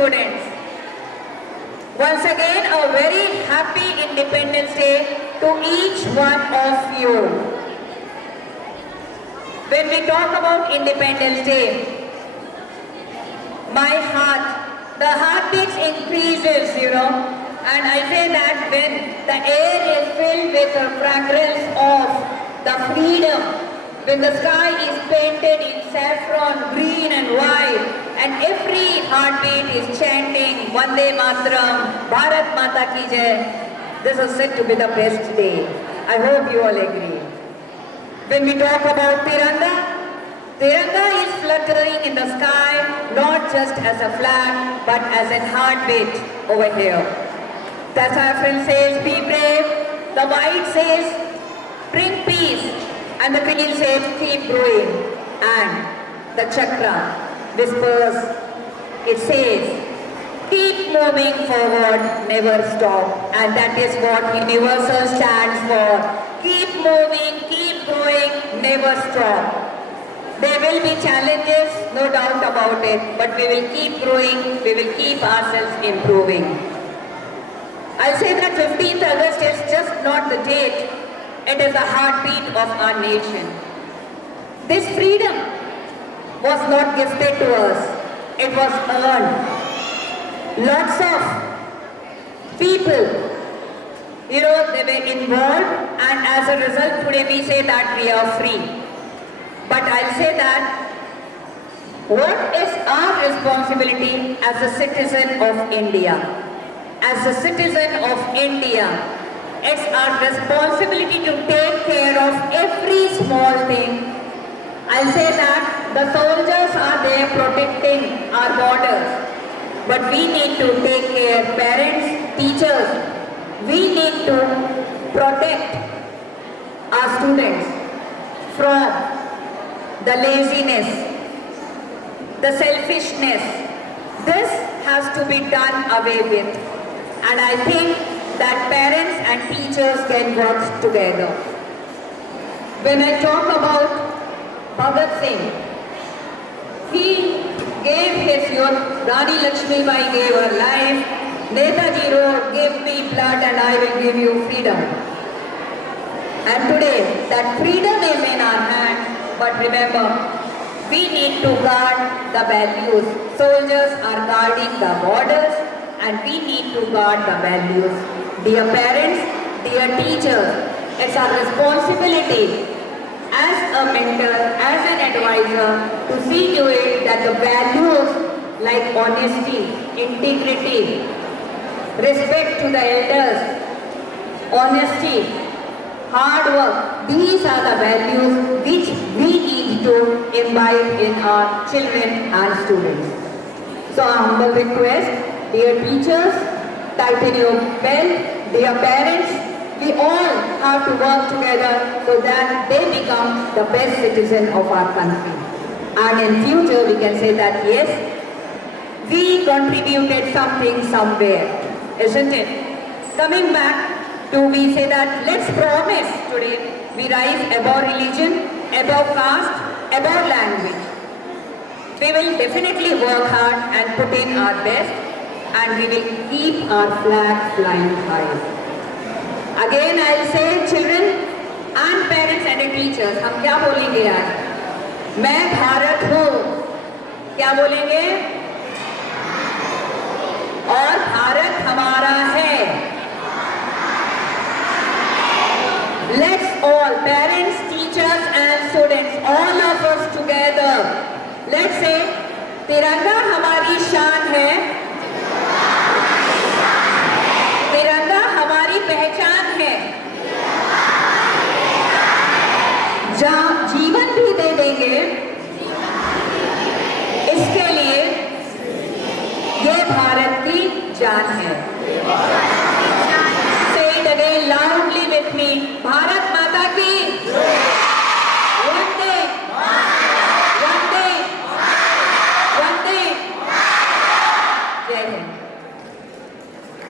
students. Once again, a very happy Independence Day to each one of you. When we talk about Independence Day, my heart, the heartbeat increases, and I say that when the air is filled with the fragrance of the freedom, when the sky is painted in saffron, green and white, and every heartbeat is chanting Vande Mataram, Bharat Mata Ki Jai, this is said to be the best day. I hope you all agree. When we talk about Tiranga, Tiranga is fluttering in the sky, not just as a flag, but as a heartbeat over here. The saffron says, be brave. The white says, bring peace. And the green says, keep growing. And the chakra whispers, it says, keep moving forward, never stop. And that is what Universal stands for. Keep moving, keep growing, never stop. There will be challenges, no doubt about it, but we will keep growing, we will keep ourselves improving. I'll say that 15th August is just not the date, it is the heartbeat of our nation. This freedom was not gifted to us, it was earned. Lots of people, they were involved, and as a result today we say that we are free. But I'll say that what is our responsibility as a citizen of India? As a citizen of India, it's our responsibility to take care of every small thing. I'll say that the soldiers are there protecting our borders, but we need to take care, parents, teachers, we need to protect our students from the laziness, the selfishness. This has to be done away with. And I think that parents and teachers can work together. When I talk about Bhagat Singh, he gave his youth, Rani Lakshmibai gave her life, Netaji wrote, give me blood and I will give you freedom. And today, that freedom is in our hands. But remember, we need to guard the values. Soldiers are guarding the borders and we need to guard the values. Dear parents, dear teachers, it's our responsibility as a mentor, as an advisor, to see to it that the values like honesty, integrity, respect to the elders, honesty, hard work, these are the values which we need to imbibe in our children and students. So a humble request, dear teachers, tighten your belt, dear parents, we all have to work together so that they become the best citizen of our country. And in future we can say that yes, we contributed something somewhere, isn't it? Coming back, we say that let's promise today we rise above religion, above caste, above language. We will definitely work hard and put in our best and we will keep our flag flying high. Again I'll say children and parents and teachers, हम क्या बोलेंगे आज? मैं भारत हूँ, क्या बोलेंगे? और भारत हमारा है. Let's all, parents, teachers and students, all of us together, let's say, तिरंगा हमारी शान है, तिरंगा हमारी पहचान है, जहाँ जीवन भी दे देंगे, इसके लिए ये भारत की जान है.